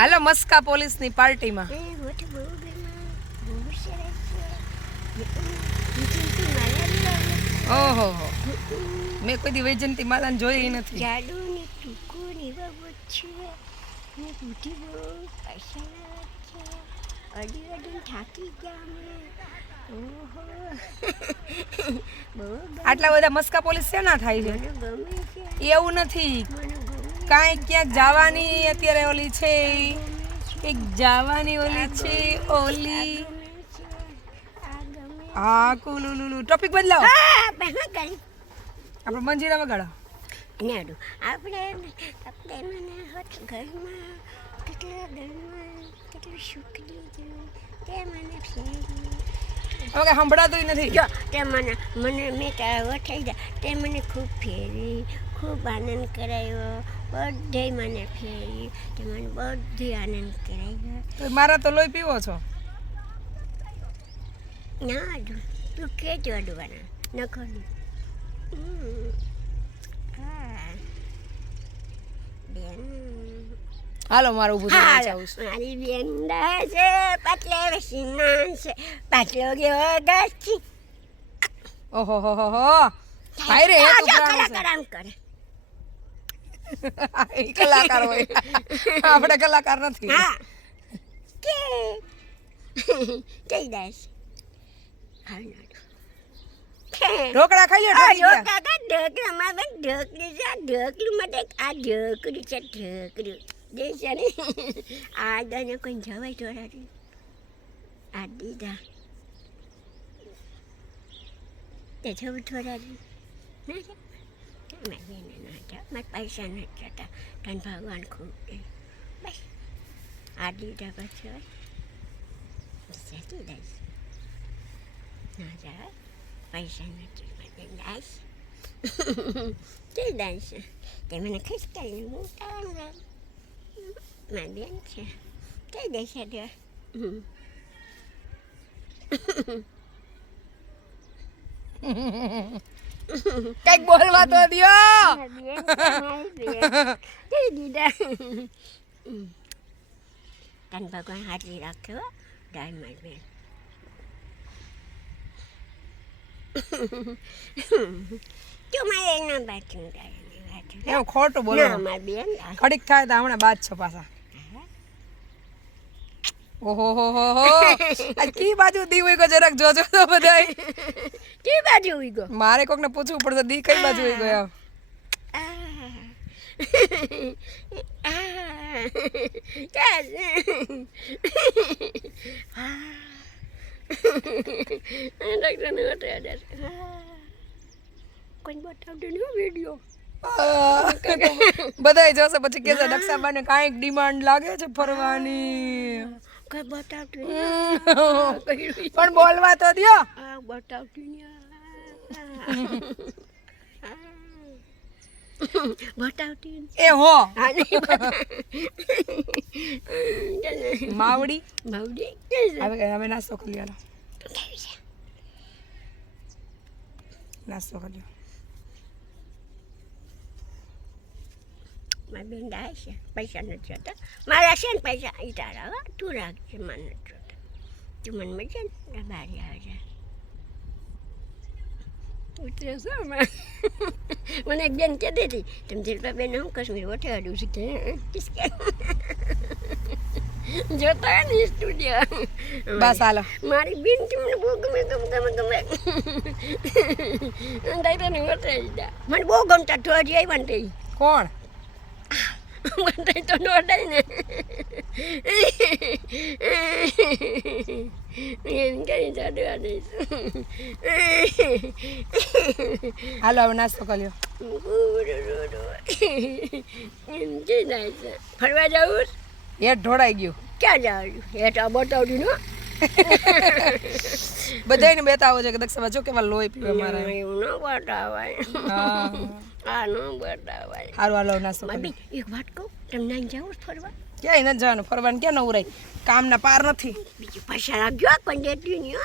હાલો મસ્કા પોલીસની પાર્ટીમાં. ઓહો મેં કોઈ દી વૈજંતી માલાને જોઈ નથી. આટલા બધા મસ્કા પોલીસ શેના થાય છે? એવું નથી. કાંઈ ક્યાંક જવાની અત્યારે ઓલી છે એક જવાની ઓલી છે ઓલી. હા કુલુલુલુ ટોપિક બદલાવો. આપણે મંજીરા વગાડો. નાડું. આપણે આપણે મને હોત ઘરમાં કેટલા ઘરમાં કેટલું સુખ દીધું તે મને ફેરી. હવે સંભળાતું નથી. જો તે મને મને મેં તારા થઈ ગયા તે મને ખૂબ ફેરી ખૂબ આનંદ કરાયો. બધે મને ફેરી તે મને બધે આનંદ કરાયો તો મારા તો લોહી પીવો છો? ના તું કે જ અડવાના ન હા. બેન. હાલો મારું ઊભું થઈ જાઉં છું. મારી બેન છે પાટલે વસીના છે. પાટલો ગયો ગાછી ઓહો હો હો હો. ભાઈ રે તું કરે. છે કલાકાર હોય. આપણે કલાકાર નથી. હા. કે. કઈ દાસ ઢોકળા ખાઈ લો કાકા ઢોકળા માં ઢોકળી છે ઢોકળી માટે આ ઢોકળી છે ઢોકળી. જે છે ને આ દને કોઈ જવાય થોડા આ દીધા. તે જવું થોડા ના. મારા પૈસા નથી જતા તને ભગવાન ખૂબ બસ આ પછી જતી દઈશ ના જાય પૈસા નથી મને દાસ તે દઈશ તે મને ખિસકાઈને મોટા મારી બેન છે તે દેશે દે કંઈક બોલવા તો દિયો. તન ભગવાન હાજરી રાખ્યો ડાયમંડ બેન. તું મારે એના બાથરૂમ ડાયની એવું ખોટું બોલો. ના મારી બેન. ખડીક થાય તો હમણાં બાદ છો પાછા. ઓહો હો હો હો. કી બાજુ દી હોય જરાક જોજો તો બધાય. કે બાજુ ઉઈ ગયો? મારે કોકને પૂછવું પડશે દી કઈ બાજુ ઉઈ ગયો? બધા જોશે પછી કેસે દક્ષાબાને કાંઈક ડિમાન્ડ લાગે છે ફરવાની. કોઈ પણ બોલવા તો દ્યો આ બતાવતું બતાવતી એ હો માવડી ભાવડી હવે હવે નાસ્તો કરી લ્યો નાસ્તો કરી લ્યો મારી બેન ડાય છે પૈસા નથી જોતા મારા છે ને પૈસા એ તારા હો તું રાખજે મને નથી જોતા તું મને મળશે ને બારી આવે છે ઉતરે છે. મને એક બેન કહેતી હતી તમે જીલ્પા બેન હું કશ્મીર અડું છું. કે જોતા ને સ્ટુડિયો બસ હાલો. મારી બેન કે મને બહુ ગમે ગમે ગમે ગમે. ડાયરા ને ઓઠે જા મને બહુ ગમતા હજી આવ્યા ને તે કોણ? મને તો નોડાય ને. એમ કઈ ચડવા દઈશ. હાલો હવે નાસ્તો કર્યો એમ જાય છે ફરવા જવું હેઠ ઢોળાઈ ગયું. ક્યાં જવાનું હેઠા બતાવડી નો બધાયને બેતાવો છે કે દક્ષાબા જો કેવા લોહી પીવે મારા. એવું ન બતાવાય. હા. આ ન બતાવાય. હારું હાલો નાસ્તો મમ્મી એક વાત કહું તમને અહીં જવું ફરવા? ક્યાંય નથી જવાનું ફરવાનું ક્યાં નવરાય કામના પાર નથી. બીજું પૈસા લાગ્યો કોઈ દેતી નહીં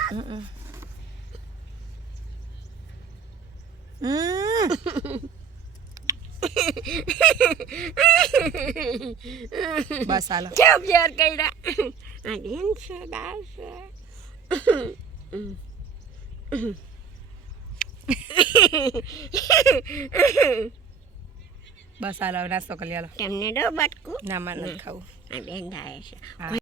બસ હાલો. ચપ યાર કર્યા? છે દાળ છે બસ હાલો નાસ્તો કરી હાલો તમને ડો બટકું. ના મને ખાવું. આ બેન થાય છે.